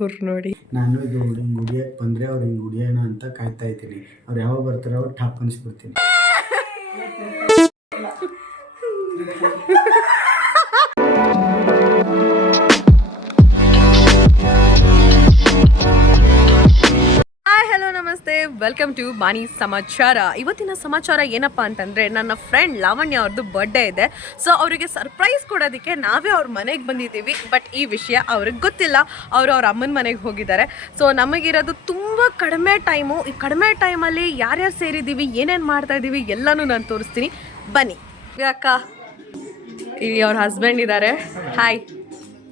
ಅವ್ರು ನೋಡಿ. ನಾನು ಇದು ಹಿಂಗೆ ಹುಡಿಯಕ್ಕೆ ಬಂದರೆ ಅವ್ರು ಹಿಂಗೆ ಹುಡಿಯೋಣ ಅಂತ ಕಾಯ್ತಾ ಇದ್ದೀನಿ. ಅವ್ರು ಯಾವಾಗ ಬರ್ತಾರೋ ಅವ್ರು ಟಾಪ್ ಅನಿಸ್ಬಿಡ್ತೀನಿ. ವೆಲ್ಕಮ್ ಟು ಬಾನಿ ಸಮಾಚಾರ. ಇವತ್ತಿನ ಸಮಾಚಾರ ಏನಪ್ಪ ಅಂತಂದರೆ, ನನ್ನ ಫ್ರೆಂಡ್ ಲಾವಣ್ಯ ಅವ್ರದ್ದು ಬರ್ಡೇ ಇದೆ. ಸೊ ಅವರಿಗೆ ಸರ್ಪ್ರೈಸ್ ಕೊಡೋದಕ್ಕೆ ನಾವೇ ಅವ್ರ ಮನೆಗೆ ಬಂದಿದ್ದೀವಿ. ಬಟ್ ಈ ವಿಷಯ ಅವ್ರಿಗೆ ಗೊತ್ತಿಲ್ಲ. ಅವರು ಅವ್ರ ಅಮ್ಮನ ಮನೆಗೆ ಹೋಗಿದ್ದಾರೆ. ಸೊ ನಮಗಿರೋದು ತುಂಬ ಕಡಿಮೆ ಟೈಮು. ಈ ಕಡಿಮೆ ಟೈಮಲ್ಲಿ ಯಾರ್ಯಾರು ಸೇರಿದ್ದೀವಿ, ಏನೇನು ಮಾಡ್ತಾ ಇದ್ದೀವಿ ಎಲ್ಲನೂ ನಾನು ತೋರಿಸ್ತೀನಿ, ಬನ್ನಿ. ಯಾಕ ಇಲ್ಲಿ ಅವ್ರ ಹಸ್ಬೆಂಡ್ ಇದ್ದಾರೆ, ಹಾಯ್.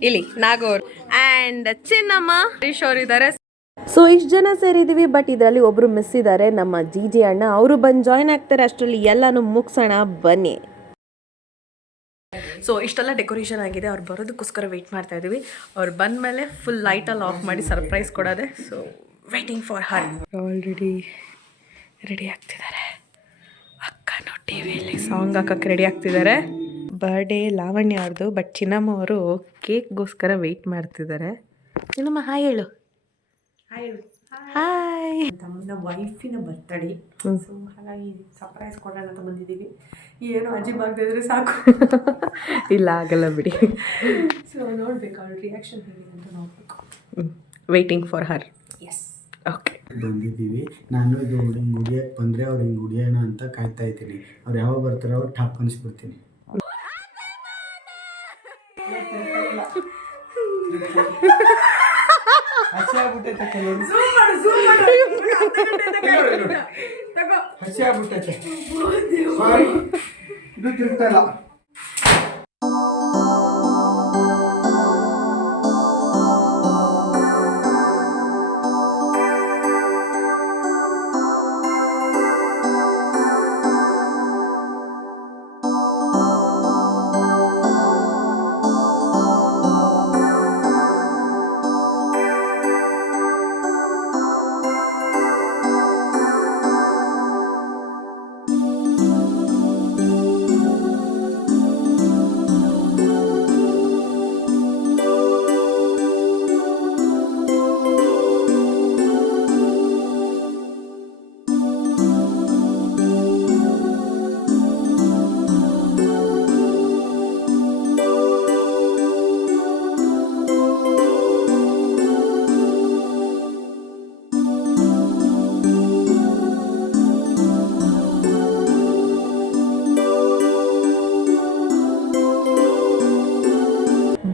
ಇಲ್ಲಿ ನಾಗೋರ್ ಆ್ಯಂಡ್ ಚಿನ್ನಮ್ಮ ಹರೀಶ್ ಅವರು ಇದ್ದಾರೆ. ಸೊ ಇಷ್ಟು ಜನ ಸೇರಿದ್ದೀವಿ. ಬಟ್ ಇದರಲ್ಲಿ ಒಬ್ಬರು ಮಿಸ್ ಇದ್ದಾರೆ, ನಮ್ಮ ಜಿ ಅಣ್ಣ. ಅವರು ಬಂದು ಜಾಯ್ನ್ ಆಗ್ತಾರೆ. ಅಷ್ಟರಲ್ಲಿ ಎಲ್ಲನೂ ಮುಗಿಸೋಣ ಬನ್ನಿ. ಸೊ ಇಷ್ಟೆಲ್ಲ ಡೆಕೋರೇಷನ್ ಆಗಿದೆ. ಅವ್ರು ಬರೋದಕ್ಕೋಸ್ಕರ ವೆಯ್ಟ್ ಮಾಡ್ತಾ ಇದ್ದೀವಿ. ಅವ್ರು ಬಂದ ಮೇಲೆ ಫುಲ್ ಲೈಟಲ್ಲಿ ಆಫ್ ಮಾಡಿ ಸರ್ಪ್ರೈಸ್ ಕೊಡೋದೆ. So waiting for her. Already ready ಆಗ್ತಿದ್ದಾರೆ. ಅಕ್ಕನೂ ಟಿ ವಿಯಲ್ಲಿ ಸಾಂಗ್ ಹಾಕಕ್ಕೆ ರೆಡಿ ಆಗ್ತಿದ್ದಾರೆ. ಬರ್ಡೇ ಲಾವಣ್ಯ ಅವ್ರದ್ದು. ಬಟ್ ಚಿನ್ನಮ್ಮ ಅವರು ಕೇಕ್ಗೋಸ್ಕರ ವೆಯ್ಟ್ ಮಾಡ್ತಿದ್ದಾರೆ. ಚಿನ್ನಮ್ಮ ಹಾಯ್ ಹೇಳು. ಹಾಯ್. ನಮ್ಮ ವೈಫಿನ ಬರ್ತಡೇ, ಸೊ ಹಾಗಾಗಿ ಸರ್ಪ್ರೈಸ್ ಕೊಡೋಣ ಅಂತ ಬಂದಿದ್ದೀವಿ. ಏನು ಅಜೀಬ್ ಆಗದಿದ್ರೆ ಸಾಕು. ಇಲ್ಲ ಆಗಲ್ಲ ಬಿಡಿ. ಸೊ ನೋಡ್ಬೇಕು ಅವ್ರ ರಿಯಾಕ್ಷನ್ ಹೇಗಿದೆ ಅಂತ ನೋಡ್ಬೇಕು. Waiting for her. Yes, okay. ಬಂದಿದ್ದೀವಿ. ನಾನು ಇದು ಹಿಂಗೆ ಹುಡಿಯಕ್ಕೆ ಬಂದರೆ ಅವ್ರು ಹಿಂಗೆ ಹುಡಿಯೋಣ ಅಂತ ಕಾಯ್ತಾ ಇದ್ದೀನಿ. ಅವ್ರು ಯಾವಾಗ ಬರ್ತಾರೋ ಅವ್ರು ಟಾಪ್ ಅನಿಸ್ಬಿಡ್ತೀನಿ. ಹಸಿ ಆಗ್ಬಿಟ್ಟೈತೆ, ಸಾರಿ, ಇದು ತಿರುಗ್ತಾ ಇಲ್ಲ.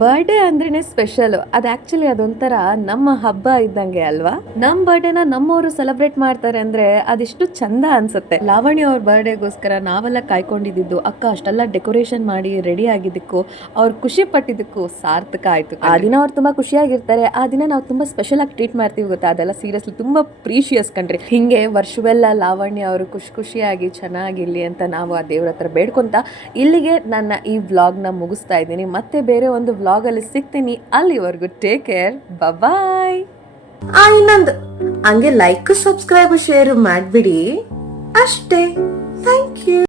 ಬರ್ಡೇ ಅಂದ್ರೇ ಸ್ಪೆಷಲು. ಅದು ಆ್ಯಕ್ಚುಲಿ ಅದೊಂಥರ ನಮ್ಮ ಹಬ್ಬ ಇದ್ದಂಗೆ ಅಲ್ವಾ. ನಮ್ಮ ಬರ್ಡೇನ ನಮ್ಮವರು ಸೆಲೆಬ್ರೇಟ್ ಮಾಡ್ತಾರೆ ಅಂದರೆ ಅದೆಷ್ಟು ಚಂದ ಅನಿಸುತ್ತೆ. ಲಾವಣ್ಯ ಅವ್ರ ಬರ್ಡೇಗೋಸ್ಕರ ನಾವೆಲ್ಲ ಕಾಯ್ಕೊಂಡಿದ್ದು, ಅಕ್ಕ ಅಷ್ಟೆಲ್ಲ ಡೆಕೋರೇಷನ್ ಮಾಡಿ ರೆಡಿ ಆಗಿದ್ದಕ್ಕೂ, ಅವ್ರು ಖುಷಿ ಪಟ್ಟಿದ್ದಕ್ಕೂ ಸಾರ್ಥಕ ಆಯಿತು. ಆ ದಿನ ಅವ್ರು ತುಂಬ ಖುಷಿಯಾಗಿರ್ತಾರೆ. ಆ ದಿನ ನಾವು ತುಂಬ ಸ್ಪೆಷಲಾಗಿ ಟ್ರೀಟ್ ಮಾಡ್ತೀವಿ ಗೊತ್ತಾ. ಅದೆಲ್ಲ ಸೀರಿಯಸ್ಲಿ ತುಂಬ ಪ್ರೀಶಿಯಸ್ ಕಣ್ರಿ. ಹೀಗೆ ವರ್ಷವೆಲ್ಲ ಲಾವಣ್ಯ ಅವರು ಖುಷಿಯಾಗಿ ಚೆನ್ನಾಗಿರಲಿ ಅಂತ ನಾವು ಆ ದೇವ್ರ ಹತ್ರ ಬೇಡ್ಕೊಂತ ಇಲ್ಲಿಗೆ ನನ್ನ ಈ ವ್ಲಾಗ್ನ ಮುಗಿಸ್ತಾ ಇದ್ದೀನಿ. ಮತ್ತೆ ಬೇರೆ ಒಂದು ವ್ಲಾಗಲ್ಲಿ ಸಿಗ್ತೀನಿ. ಅಲ್ಲಿವರೆಗೂ ಟೇಕ್ ಕೇರ್, ಬಾಯ್. ಇನ್ನೊಂದು ಹಂಗೆ ಲೈಕ್, ಸಬ್ಸ್ಕ್ರೈಬ್, ಶೇರ್ ಮಾಡ್ಬಿಡಿ ಅಷ್ಟೇ. Thank you.